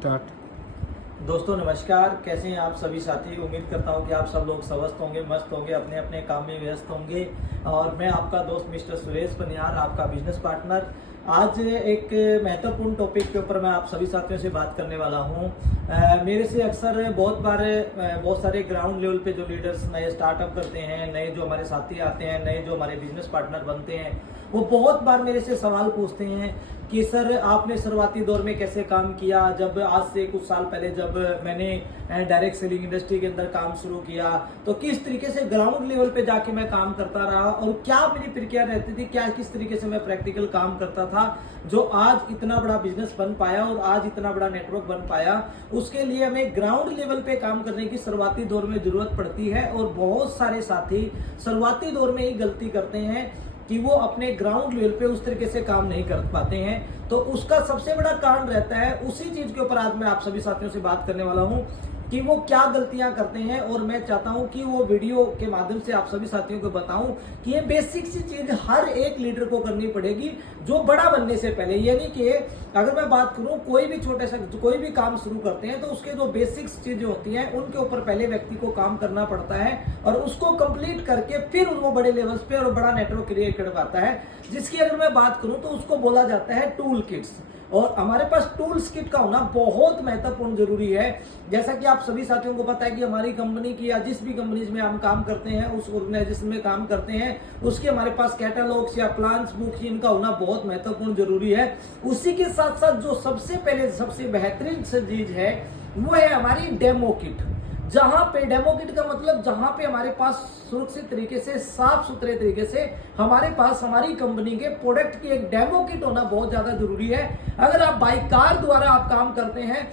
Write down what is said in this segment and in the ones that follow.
Start. दोस्तों नमस्कार, कैसे हैं आप सभी साथी। उम्मीद करता हूं कि आप सब लोग स्वस्थ होंगे, मस्त होंगे, अपने अपने काम में व्यस्त होंगे। और मैं आपका दोस्त मिस्टर सुरेश पनियार, आपका बिजनेस पार्टनर। आज एक महत्वपूर्ण टॉपिक के ऊपर मैं आप सभी साथियों से बात करने वाला हूं। मेरे से अक्सर बहुत सारे ग्राउंड लेवल पे जो लीडर्स नए स्टार्टअप करते हैं, नए जो हमारे साथी आते हैं, नए जो हमारे बिजनेस पार्टनर बनते हैं, वो बहुत बार मेरे से सवाल पूछते हैं कि सर आपने शुरुआती दौर में कैसे काम किया। जब आज से कुछ साल पहले जब मैंने डायरेक्ट सेलिंग इंडस्ट्री के अंदर काम शुरू किया तो किस तरीके से ग्राउंड लेवल पे जाके मैं काम करता रहा और क्या मेरी प्रक्रिया रहती थी, क्या किस तरीके से मैं प्रैक्टिकल काम करता था, जो आज इतना बड़ा बिजनेस बन पाया और आज इतना बड़ा नेटवर्क बन पाया। उसके लिए हमें ग्राउंड लेवल पे काम करने की शुरुआती दौर में जरूरत पड़ती है और बहुत सारे साथी शुरुआती दौर में ही गलती करते हैं कि वो अपने ग्राउंड लेवल पे उस तरीके से काम नहीं कर पाते हैं। तो उसका सबसे बड़ा कारण रहता है, उसी चीज के ऊपर आज मैं आप सभी साथियों से बात करने वाला हूं कि वो क्या गलतियां करते हैं। और मैं चाहता हूं कि वो वीडियो के माध्यम से आप सभी साथियों को बताऊं कि ये बेसिक सी चीज हर एक लीडर को करनी पड़ेगी जो बड़ा बनने से पहले। यानी कि अगर मैं बात करूं, कोई भी छोटे सा कोई भी काम शुरू करते हैं तो उसके जो बेसिक्स चीजें होती हैं उनके ऊपर पहले व्यक्ति को काम करना पड़ता है और उसको कंप्लीट करके फिर वो बड़े लेवल्स पे और बड़ा नेटवर्क क्रिएट कर पाता है। जिसकी अगर मैं बात करूं तो उसको बोला जाता है टूल किट्स। और हमारे पास टूल्स किट का होना बहुत महत्वपूर्ण जरूरी है। जैसा कि आप सभी साथियों को पता है कि हमारी कंपनी की या जिस भी कंपनीज में हम काम करते हैं, उस ऑर्गेनाइजेशन में काम करते हैं, उसके हमारे पास कैटलॉग्स या प्लान्स बुक इनका होना बहुत महत्वपूर्ण जरूरी है। उसी के साथ साथ जो सबसे पहले सबसे बेहतरीन चीज है वो है हमारी डेमो किट। जहां पे डेमो किट का मतलब जहां पे हमारे पास सुरक्षित तरीके से, साफ सुथरे तरीके से हमारे पास हमारी कंपनी के प्रोडक्ट की एक डेमो किट होना बहुत ज्यादा जरूरी है। अगर आप बाई कार द्वारा आप काम करते हैं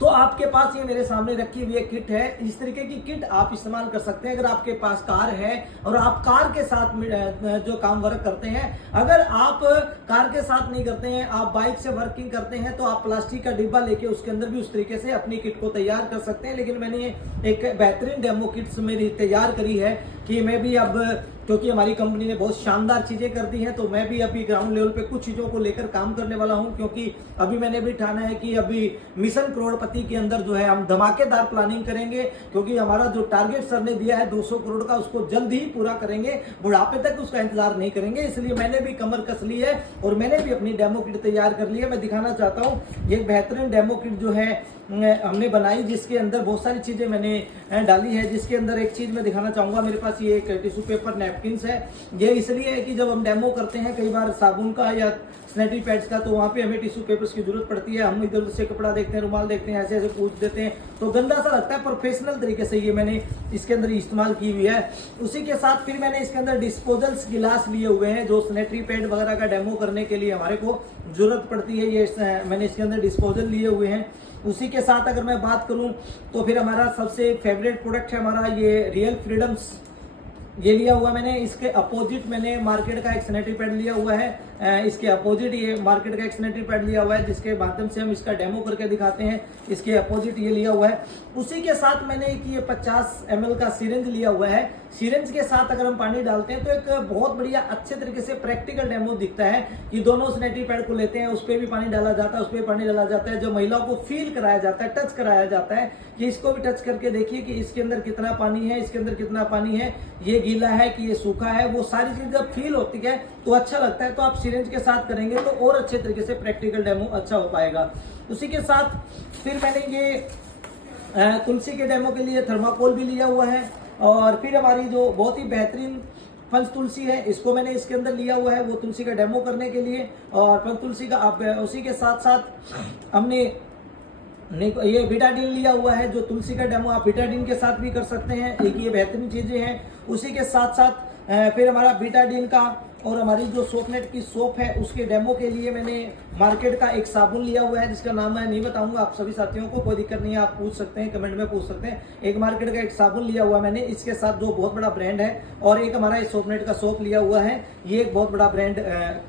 तो आपके पास ये मेरे सामने रखी हुई एक किट है। इस तरीके की किट आप इस्तेमाल कर सकते हैं अगर आपके पास कार है और आप कार के साथ जो काम वर्क करते हैं। अगर आप कार के साथ नहीं करते हैं, आप बाइक से वर्किंग करते हैं, तो आप प्लास्टिक का डिब्बा लेके उसके अंदर भी उस तरीके से अपनी किट को तैयार कर सकते हैं। लेकिन मैंने एक बेहतरीन डेमो किट्स मेरी तैयार करी है कि मैं भी अब, क्योंकि हमारी कंपनी ने बहुत शानदार चीजें कर दी हैं, तो मैं भी अभी ग्राउंड लेवल पे कुछ चीजों को लेकर काम करने वाला हूं। क्योंकि अभी मैंने भी ठाना है कि अभी मिशन करोड़पति के अंदर जो है हम धमाकेदार प्लानिंग करेंगे, क्योंकि हमारा जो टारगेट सर ने दिया है 200 करोड़ का, उसको जल्द ही पूरा करेंगे, बुढ़ापे तक उसका इंतजार नहीं करेंगे। इसलिए मैंने भी कमर कस ली है और मैंने भी अपनी डेमो किट तैयार कर ली है। मैं दिखाना चाहता हूँ ये बेहतरीन डेमो किट जो है हमने बनाई, जिसके अंदर बहुत सारी चीजें मैंने डाली है। जिसके अंदर एक चीज मैं दिखाना चाहूंगा, मेरे पास ये एक टिश्यू पेपर नैपकिन्स है। ये इसलिए है कि जब हम डेमो करते हैं कई बार साबुन का या सैनिटरी पैड्स का, तो वहाँ पे हमें टिश्यू पेपर्स की जरूरत पड़ती है। हम इधर उधर से कपड़ा देखते हैं, रुमाल देखते हैं, ऐसे ऐसे पूछ देते हैं तो गंदा सा लगता है। प्रोफेशनल तरीके से ये मैंने इसके अंदर इस्तेमाल की हुई है। उसी के साथ फिर मैंने इसके अंदर डिस्पोजल्स गिलास लिए हुए हैं, जो सैनिटरी पैड वगैरह का डेमो करने के लिए हमारे को जरूरत पड़ती है। ये मैंने इसके अंदर डिस्पोजल लिए हुए हैं। उसी के साथ अगर मैं बात करूं तो फिर हमारा सबसे फेवरेट प्रोडक्ट है हमारा ये रियल फ्रीडम्स, ये लिया हुआ मैंने। इसके अपोजिट मैंने मार्केट का एक सैनिटरी पैड लिया हुआ है। इसके अपोजिट ये मार्केट का एक सैनिटरी पैड लिया हुआ है, जिसके माध्यम से हम इसका डेमो करके दिखाते हैं। इसके अपोजिट ये लिया हुआ है। उसी के साथ मैंने एक ये 50 ml का सिरिंज लिया हुआ है। सिरिंज के साथ अगर हम पानी डालते हैं तो एक बहुत बढ़िया अच्छे तरीके से प्रैक्टिकल डेमो दिखता है कि दोनों सैनिटरी पैड को लेते हैं, उस पर भी पानी डाला जाता है, उस पर पानी डाला जाता है। जो महिलाओं को फील कराया जाता है, टच कराया जाता है कि इसको भी टच करके देखिए कि इसके अंदर कितना पानी है, इसके अंदर कितना पानी है, ये गीला है कि ये सूखा है। वो सारी चीज जब फील होती है तो अच्छा लगता है। तो आप सिरिंज के साथ करेंगे तो और अच्छे तरीके से प्रैक्टिकल डेमो अच्छा हो पाएगा। उसी के साथ फिर मैंने ये तुलसी के डेमो के लिए थर्माकोल भी लिया हुआ है। और फिर हमारी जो बहुत ही बेहतरीन पंच तुलसी है, इसको मैंने इसके अंदर लिया हुआ है वो तुलसी का डेमो करने के लिए। और पंच तुलसी का आप उसी के साथ साथ हमने ये बीटाडीन लिया हुआ है, जो तुलसी का डेमो आप बीटाडीन के साथ भी कर सकते हैं। एक ये बेहतरीन चीजें हैं। उसी के साथ साथ फिर हमारा बीटाडीन का और हमारी जो सोपनेट की सोप है उसके डेमो के लिए मैंने मार्केट का एक साबुन लिया हुआ है, जिसका नाम मैं नहीं बताऊंगा आप सभी साथियों को, कोई दिक्कत नहीं है, आप पूछ सकते हैं, कमेंट में पूछ सकते हैं। एक मार्केट का एक साबुन लिया हुआ मैंने, इसके साथ जो बहुत बड़ा ब्रांड है। और एक हमारा सोपनेट का सोप लिया हुआ है, ये एक बहुत बड़ा ब्रांड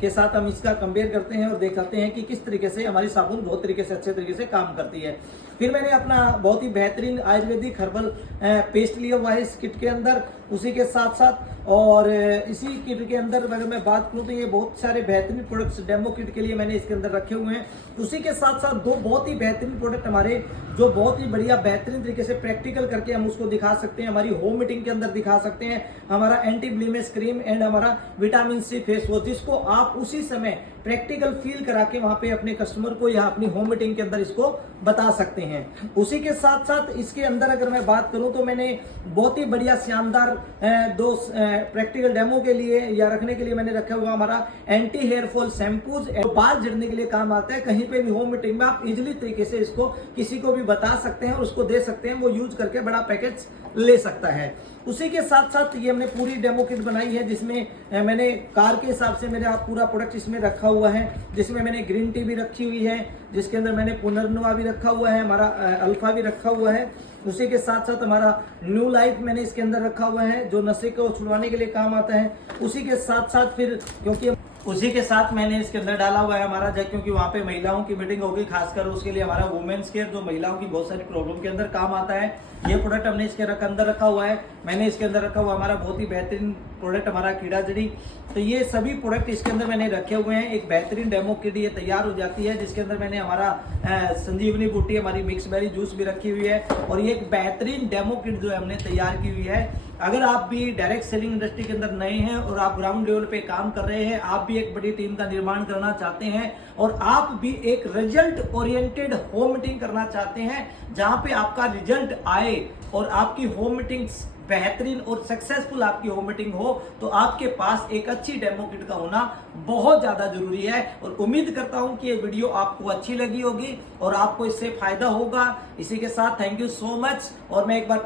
के साथ हम इसका कंपेयर करते हैं और दिखाते हैं कि किस तरीके से हमारी साबुन बहुत तरीके से अच्छे तरीके से काम करती है। फिर मैंने अपना बहुत ही बेहतरीन आयुर्वेदिक हर्बल पेस्ट लिया हुआ है इस किट के अंदर। उसी के साथ साथ और इसी किट के अंदर अगर मैं बात करूं तो ये बहुत सारे बेहतरीन प्रोडक्ट्स डेमो किट के लिए मैंने इसके अंदर रखे हुए हैं। उसी के साथ साथ दो बहुत ही बेहतरीन प्रोडक्ट हमारे, जो बहुत ही बढ़िया बेहतरीन तरीके से प्रैक्टिकल करके हम उसको दिखा सकते हैं, हमारी होम मीटिंग के अंदर दिखा सकते हैं। हमारा एंटी ब्लीमिश क्रीम एंड हमारा विटामिन सी फेस वॉश, जिसको आप उसी समय प्रैक्टिकल फील करा के वहां पे अपने कस्टमर को या अपनी होम मीटिंग के अंदर इसको बता सकते हैं। उसी के साथ साथ इसके अंदर अगर मैं बात करूं तो मैंने बहुत ही बढ़िया शानदार दो प्रैक्टिकल डेमो के लिए या रखने के लिए मैंने रखा हुआ हमारा एंटी हेयर फॉल शैम्पूज, बाल झड़ने के लिए काम आता है। कहीं पे भी होम मीटिंग में आप इजिली तरीके से इसको किसी को भी बता सकते हैं और उसको दे सकते हैं, वो यूज करके बड़ा पैकेज ले सकता है। उसी के साथ साथ ये हमने पूरी डेमो किट बनाई है, जिसमें मैंने कार के हिसाब से मेरा पूरा प्रोडक्ट इसमें रखा हुआ है, जिसमें मैंने ग्रीन टी भी रखी हुई है, जिसके अंदर मैंने पुनर्नवा भी रखा हुआ है, हमारा अल्फा भी रखा हुआ है। उसी के साथ साथ हमारा न्यू लाइफ मैंने इसके अंदर रखा हुआ है, जो नशे को छुड़वाने के लिए काम आता है। उसी के साथ साथ फिर उसी के साथ मैंने इसके अंदर डाला हुआ है हमारा क्योंकि वहाँ पे महिलाओं की मीटिंग होगी, खासकर उसके लिए हमारा वुमेन्स केयर, जो महिलाओं की बहुत सारी प्रॉब्लम के अंदर काम आता है। ये प्रोडक्ट हमने इसके अंदर रखा हुआ है। मैंने इसके अंदर रखा हुआ हमारा बहुत ही बेहतरीन प्रोडक्ट हमारा कीड़ा जड़ी। तो ये सभी प्रोडक्ट इसके अंदर मैंने रखे हुए हैं। एक बेहतरीन डेमो किट ये तैयार हो जाती है, जिसके अंदर मैंने हमारा संजीवनी बूटी, हमारी मिक्स बेरी जूस भी रखी हुई है। और ये एक बेहतरीन डेमो किट जो है हमने तैयार की हुई है। अगर आप भी डायरेक्ट सेलिंग इंडस्ट्री के अंदर नए हैं और आप ग्राउंड लेवल पे काम कर रहे हैं, आप भी एक बड़ी टीम का निर्माण करना चाहते हैं और आप भी एक रिजल्ट ओरिएंटेड होम मीटिंग करना चाहते हैं, जहां पे आपका रिजल्ट आए और आपकी होम मीटिंग्स बेहतरीन और सक्सेसफुल आपकी होम मीटिंग हो, तो आपके पास एक अच्छी डेमो किट का होना बहुत ज्यादा जरूरी है। और उम्मीद करता हूं कि ये वीडियो आपको अच्छी लगी होगी और आपको इससे फायदा होगा। इसी के साथ थैंक यू सो मच। और मैं एक बार